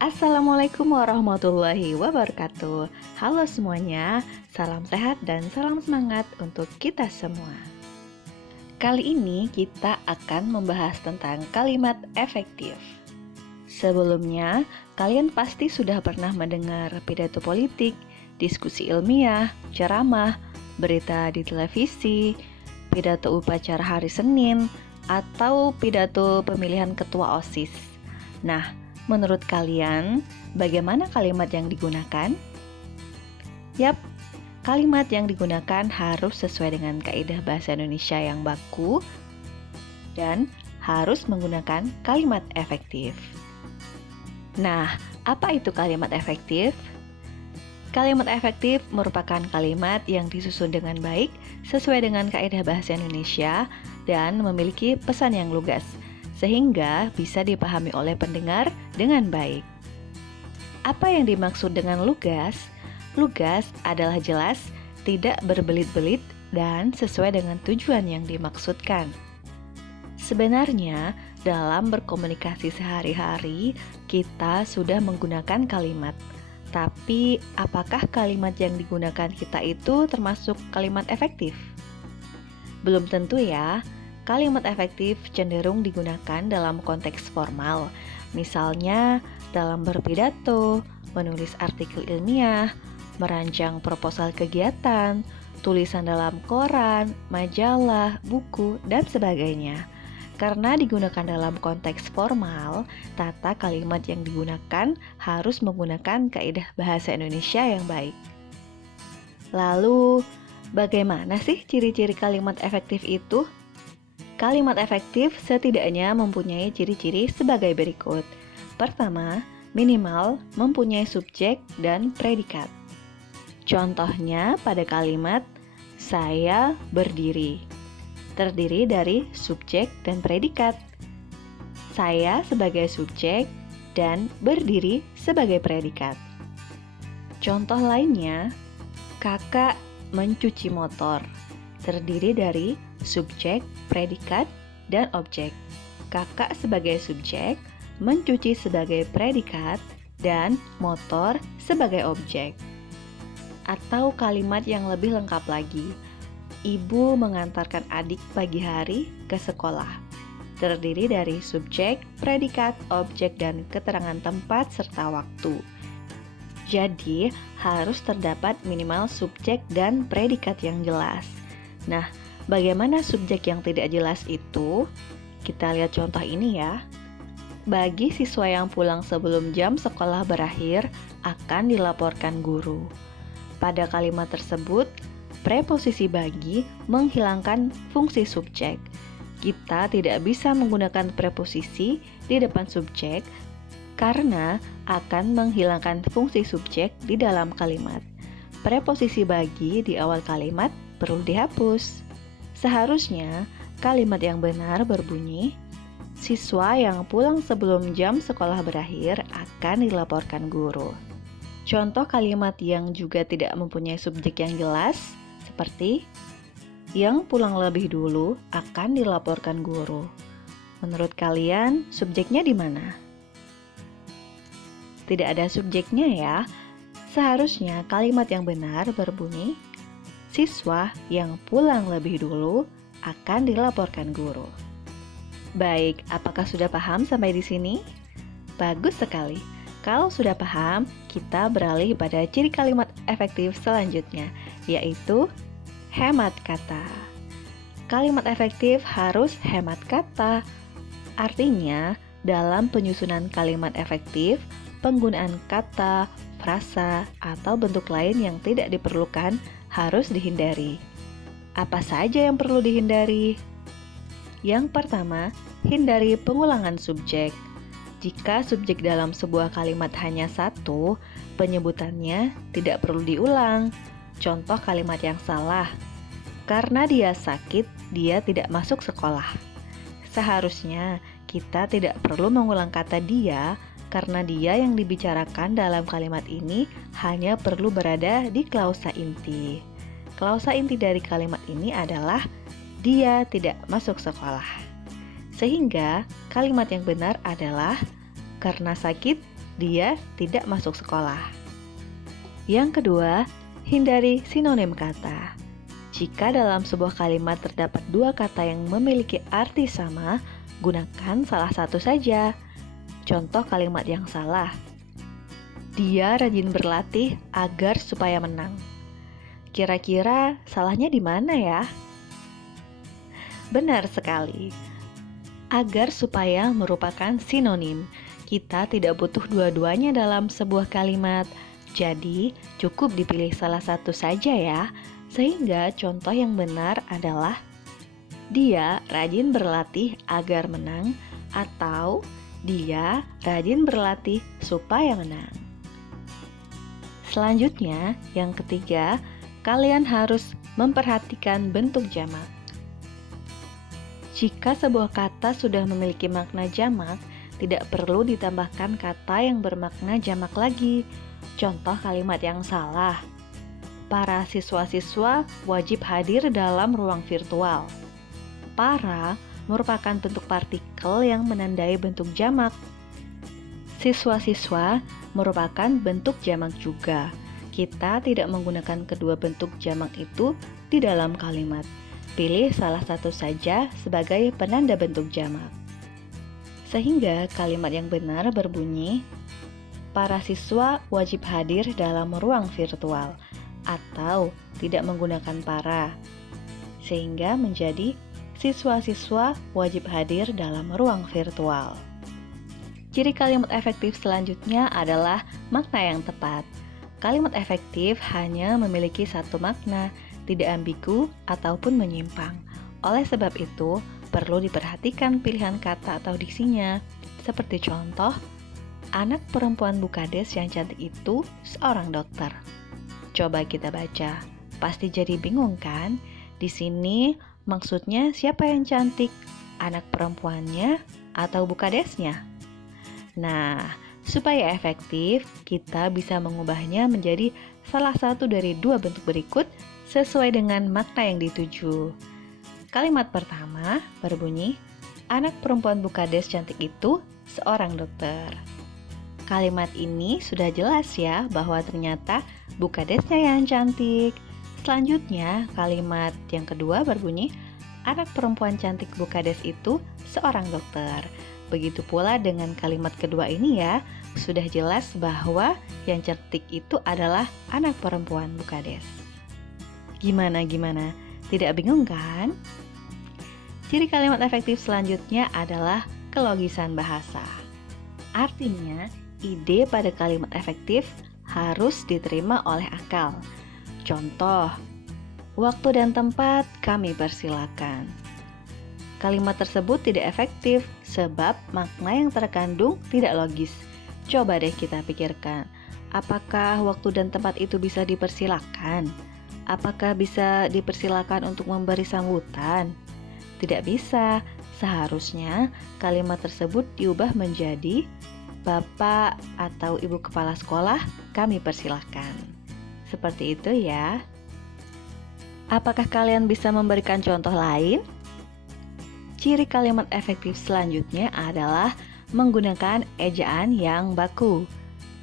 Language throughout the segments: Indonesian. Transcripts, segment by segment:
Assalamualaikum warahmatullahi wabarakatuh. Halo semuanya, salam sehat dan salam semangat untuk kita semua. Kali ini kita akan membahas tentang kalimat efektif. Sebelumnya, kalian pasti sudah pernah mendengar pidato politik, diskusi ilmiah, ceramah, berita di televisi, pidato upacara hari Senin, atau pidato pemilihan ketua OSIS. Nah, menurut kalian, bagaimana kalimat yang digunakan? Yap, kalimat yang digunakan harus sesuai dengan kaidah bahasa Indonesia yang baku dan harus menggunakan kalimat efektif. Nah, apa itu kalimat efektif? Kalimat efektif merupakan kalimat yang disusun dengan baik sesuai dengan kaidah bahasa Indonesia dan memiliki pesan yang lugas, sehingga bisa dipahami oleh pendengar dengan baik. Apa yang dimaksud dengan lugas? Lugas adalah jelas, tidak berbelit-belit, dan sesuai dengan tujuan yang dimaksudkan. Sebenarnya, dalam berkomunikasi sehari-hari, kita sudah menggunakan kalimat. Tapi, apakah kalimat yang digunakan kita itu termasuk kalimat efektif? Belum tentu ya. Kalimat efektif cenderung digunakan dalam konteks formal, misalnya dalam berpidato, menulis artikel ilmiah, merancang proposal kegiatan, tulisan dalam koran, majalah, buku, dan sebagainya. Karena digunakan dalam konteks formal, tata kalimat yang digunakan harus menggunakan kaidah bahasa Indonesia yang baik. Lalu, bagaimana sih ciri-ciri kalimat efektif itu? Kalimat efektif setidaknya mempunyai ciri-ciri sebagai berikut. Pertama, minimal mempunyai subjek dan predikat. Contohnya pada kalimat saya berdiri, terdiri dari subjek dan predikat. Saya sebagai subjek dan berdiri sebagai predikat. Contoh lainnya, kakak mencuci motor, terdiri dari subjek, predikat, dan objek. Kakak sebagai subjek, mencuci sebagai predikat, dan motor sebagai objek. Atau kalimat yang lebih lengkap lagi, ibu mengantarkan adik pagi hari ke sekolah, terdiri dari subjek, predikat, objek, dan keterangan tempat serta waktu. Jadi, harus terdapat minimal subjek dan predikat yang jelas. Nah, bagaimana subjek yang tidak jelas itu? Kita lihat contoh ini ya. Bagi siswa yang pulang sebelum jam sekolah berakhir, akan dilaporkan guru. Pada kalimat tersebut, preposisi bagi menghilangkan fungsi subjek. Kita tidak bisa menggunakan preposisi di depan subjek karena akan menghilangkan fungsi subjek di dalam kalimat. Preposisi bagi di awal kalimat perlu dihapus. Seharusnya kalimat yang benar berbunyi, siswa yang pulang sebelum jam sekolah berakhir akan dilaporkan guru. Contoh kalimat yang juga tidak mempunyai subjek yang jelas seperti yang pulang lebih dulu akan dilaporkan guru. Menurut kalian, subjeknya di mana? Tidak ada subjeknya ya. Seharusnya kalimat yang benar berbunyi, siswa yang pulang lebih dulu akan dilaporkan guru. Baik, apakah sudah paham sampai di sini? Bagus sekali. Kalau sudah paham, kita beralih pada ciri kalimat efektif selanjutnya, yaitu hemat kata. Kalimat efektif harus hemat kata. Artinya, dalam penyusunan kalimat efektif, penggunaan kata, frasa, atau bentuk lain yang tidak diperlukan harus dihindari. Apa saja yang perlu dihindari? Yang pertama, hindari pengulangan subjek. Jika subjek dalam sebuah kalimat hanya satu, penyebutannya tidak perlu diulang. Contoh kalimat yang salah, karena dia sakit, dia tidak masuk sekolah. Seharusnya kita tidak perlu mengulang kata dia, karena dia yang dibicarakan dalam kalimat ini hanya perlu berada di klausa inti. Klausa inti dari kalimat ini adalah dia tidak masuk sekolah. Sehingga kalimat yang benar adalah karena sakit, dia tidak masuk sekolah. Yang kedua, hindari sinonim kata. Jika dalam sebuah kalimat terdapat dua kata yang memiliki arti sama, gunakan salah satu saja. Contoh kalimat yang salah. Dia rajin berlatih agar supaya menang. Kira-kira salahnya di mana ya? Benar sekali. Agar supaya merupakan sinonim. Kita tidak butuh dua-duanya dalam sebuah kalimat. Jadi, cukup dipilih salah satu saja ya. Sehingga contoh yang benar adalah dia rajin berlatih agar menang atau dia rajin berlatih supaya menang. Selanjutnya, yang ketiga, kalian harus memperhatikan bentuk jamak. Jika sebuah kata sudah memiliki makna jamak, tidak perlu ditambahkan kata yang bermakna jamak lagi. Contoh kalimat yang salah. Para siswa-siswa wajib hadir dalam ruang virtual. Para merupakan bentuk partikel yang menandai bentuk jamak. Siswa-siswa merupakan bentuk jamak juga. Kita tidak menggunakan kedua bentuk jamak itu di dalam kalimat. Pilih salah satu saja sebagai penanda bentuk jamak. Sehingga kalimat yang benar berbunyi, para siswa wajib hadir dalam ruang virtual, atau tidak menggunakan para, sehingga menjadi siswa-siswa wajib hadir dalam ruang virtual. Ciri kalimat efektif selanjutnya adalah makna yang tepat. Kalimat efektif hanya memiliki satu makna, tidak ambigu ataupun menyimpang. Oleh sebab itu, perlu diperhatikan pilihan kata atau diksinya. Seperti contoh, anak perempuan Bukades yang cantik itu seorang dokter. Coba kita baca, pasti jadi bingung kan? Di sini maksudnya siapa yang cantik? Anak perempuannya atau Bukadesnya? Nah, supaya efektif, kita bisa mengubahnya menjadi salah satu dari dua bentuk berikut sesuai dengan makna yang dituju. Kalimat pertama berbunyi, anak perempuan Bukades cantik itu seorang dokter. Kalimat ini sudah jelas ya bahwa ternyata Bukadesnya yang cantik. Selanjutnya, kalimat yang kedua berbunyi, anak perempuan cantik Bukades itu seorang dokter. Begitu pula dengan kalimat kedua ini ya, sudah jelas bahwa yang cantik itu adalah anak perempuan Bukades. Gimana? Tidak bingung kan? Ciri kalimat efektif selanjutnya adalah kelogisan bahasa. Artinya, ide pada kalimat efektif harus diterima oleh akal. Contoh, waktu dan tempat kami persilakan. Kalimat tersebut tidak efektif sebab makna yang terkandung tidak logis. Coba deh kita pikirkan, apakah waktu dan tempat itu bisa dipersilakan? Apakah bisa dipersilakan untuk memberi sambutan? Tidak bisa. Seharusnya kalimat tersebut diubah menjadi Bapak atau Ibu Kepala Sekolah kami persilahkan. Seperti itu ya. Apakah kalian bisa memberikan contoh lain? Ciri kalimat efektif selanjutnya adalah menggunakan ejaan yang baku.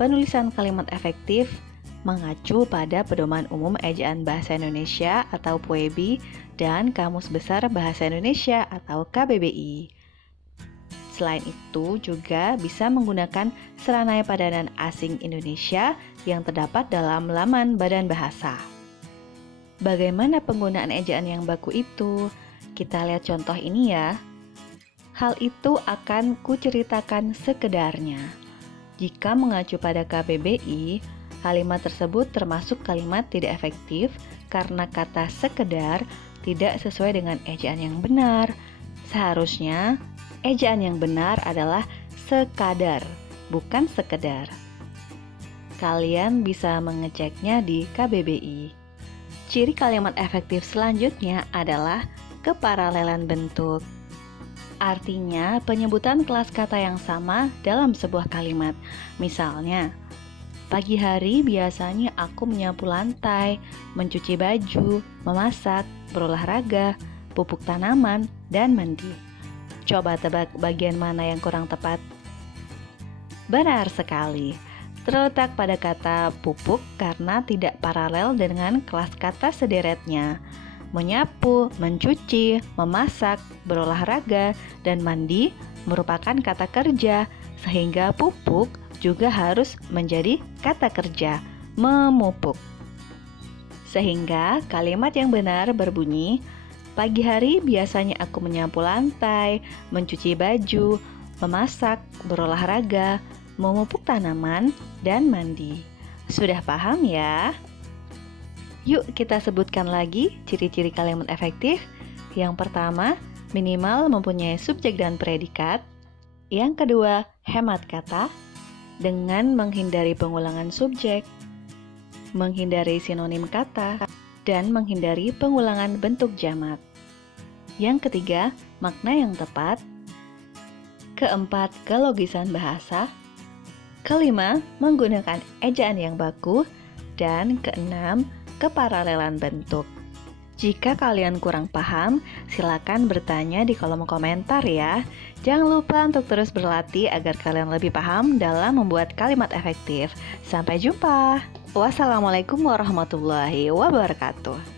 Penulisan kalimat efektif mengacu pada Pedoman Umum Ejaan Bahasa Indonesia atau PUEBI dan Kamus Besar Bahasa Indonesia atau KBBI. Selain itu juga bisa menggunakan Seranai Padanan Asing Indonesia yang terdapat dalam laman Badan Bahasa. Bagaimana penggunaan ejaan yang baku itu? Kita lihat contoh ini ya. Hal itu akan kuceritakan sekedarnya. Jika mengacu pada KBBI, kalimat tersebut termasuk kalimat tidak efektif karena kata sekedar tidak sesuai dengan ejaan yang benar. Seharusnya ejaan yang benar adalah sekadar, bukan sekedar. Kalian bisa mengeceknya di KBBI. Ciri kalimat efektif selanjutnya adalah keparalelan bentuk. Artinya penyebutan kelas kata yang sama dalam sebuah kalimat. Misalnya, pagi hari biasanya aku menyapu lantai, mencuci baju, memasak, berolahraga, pupuk tanaman, dan mandi. Coba tebak bagian mana yang kurang tepat. Benar sekali. Terletak pada kata pupuk karena tidak paralel dengan kelas kata sederetnya. Menyapu, mencuci, memasak, berolahraga, dan mandi merupakan kata kerja, sehingga pupuk juga harus menjadi kata kerja, memupuk. Sehingga kalimat yang benar berbunyi, pagi hari biasanya aku menyapu lantai, mencuci baju, memasak, berolahraga, memupuk tanaman, dan mandi. Sudah paham ya? Yuk kita sebutkan lagi ciri-ciri kalimat efektif. Yang pertama, minimal mempunyai subjek dan predikat. Yang kedua, hemat kata dengan menghindari pengulangan subjek, menghindari sinonim kata, dan menghindari pengulangan bentuk jamak. Yang ketiga, makna yang tepat. Keempat, kelogisan bahasa. Kelima, menggunakan ejaan yang baku. Dan keenam, keparalelan bentuk. Jika kalian kurang paham, silakan bertanya di kolom komentar ya. Jangan lupa untuk terus berlatih agar kalian lebih paham dalam membuat kalimat efektif. Sampai jumpa. Wassalamualaikum warahmatullahi wabarakatuh.